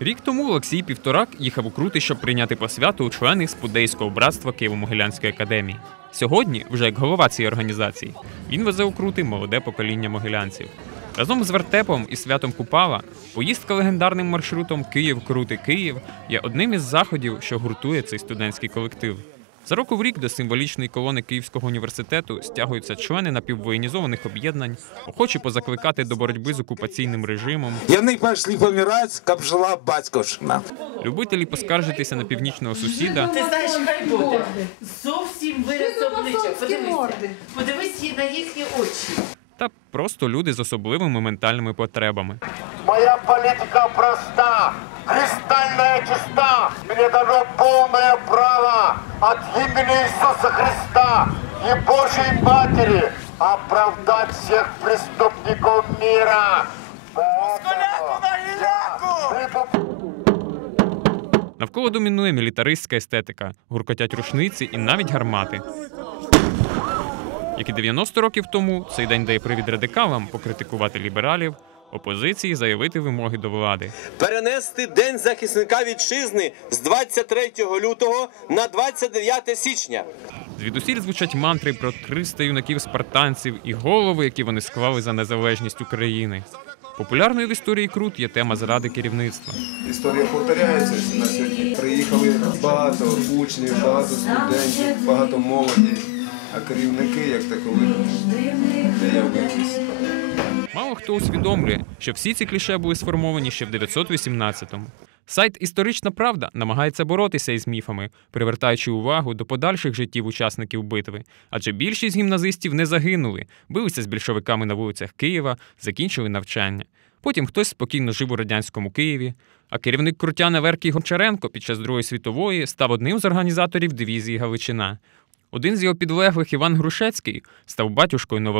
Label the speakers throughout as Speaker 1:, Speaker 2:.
Speaker 1: Рік тому Олексій Півторак їхав у Крути, щоб прийняти посвяту члени Спудейського братства Києво-Могилянської академії. Сьогодні, вже як голова цієї організації, він везе у Крути молоде покоління могилянців. Разом з вертепом і святом Купала поїздка легендарним маршрутом Київ-Крути-Київ є одним із заходів, що гуртує цей студентський колектив. За року в рік до символічної колони Київського університету стягуються члени напіввоєнізованих об'єднань, охочі позакликати до боротьби з окупаційним режимом,
Speaker 2: Яны пошли помирать, как жила батьківщина.
Speaker 1: любителі поскаржитися на північного сусіда
Speaker 3: Ти знаєш, хай буде. Зовсім вираз обличчя.
Speaker 4: філософські
Speaker 3: Подивись. На їхні очі.
Speaker 1: та просто люди з особливими ментальними потребами.
Speaker 5: Моя политика проста, кристальная чиста. Мне дано полное право от имени Иисуса Христа и Божьей Матери оправдать всех преступников мира.
Speaker 1: Навколо домінує мілітаристська естетика, гуркотять рушниці і навіть гармати. Як і 90 років тому, цей день дає привід радикалам покритикувати лібералів, опозиції заявити вимоги до влади.
Speaker 6: перенести День захисника вітчизни з 23 лютого на 29 січня.
Speaker 1: Звідусіль звучать мантри про 300 юнаків спартанців і голови, які вони склали за незалежність України. Популярною в історії Крут є тема зради керівництва.
Speaker 7: Історія повторяється на сьогодні. Приїхали багато учнів, багато студентів, багато молоді, а керівники, як такові, не.
Speaker 1: Мало хто усвідомлює, що всі ці кліше були сформовані ще в 918-му. Сайт Історична Правда намагається боротися із міфами, привертаючи увагу до подальших життів учасників битви. Адже більшість гімназистів не загинули, билися з більшовиками на вулицях Києва, закінчили навчання. Потім хтось спокійно жив у радянському Києві. А керівник Крутяна Веркій Гончаренко під час Другої світової став одним з організаторів дивізії Галичина. Один з його підлеглих Іван Грушецький став батюшкою на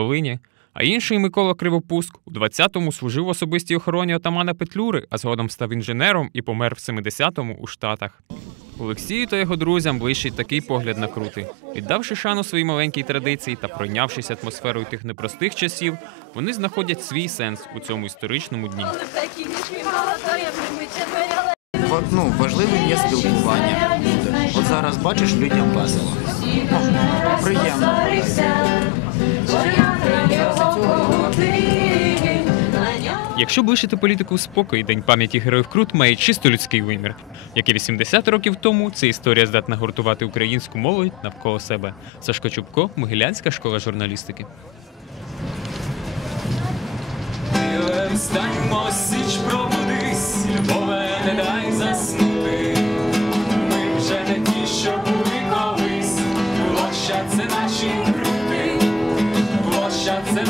Speaker 1: а інший Микола Кривопуск у 20-му служив в особистій охороні отамана Петлюри, а згодом став інженером і помер в 70-му у Штатах. Олексію та його друзям ближчий такий погляд на крути. Віддавши шану своїй маленькій традиції та пройнявшись атмосферою тих непростих часів, вони знаходять свій сенс у цьому історичному дні.
Speaker 8: Ну, важливим є спілкування. От зараз бачиш людям весело. Ну, приємно.
Speaker 1: Якщо блишити політику в спокій, День пам'яті героїв Крут має чисто людський вимір. Як і 80 років тому, ця історія здатна гуртувати українську молодь навколо себе. Сашко Чубко, Могилянська школа журналістики. Станьмо січ, пробудись, Львове, не дай Площа це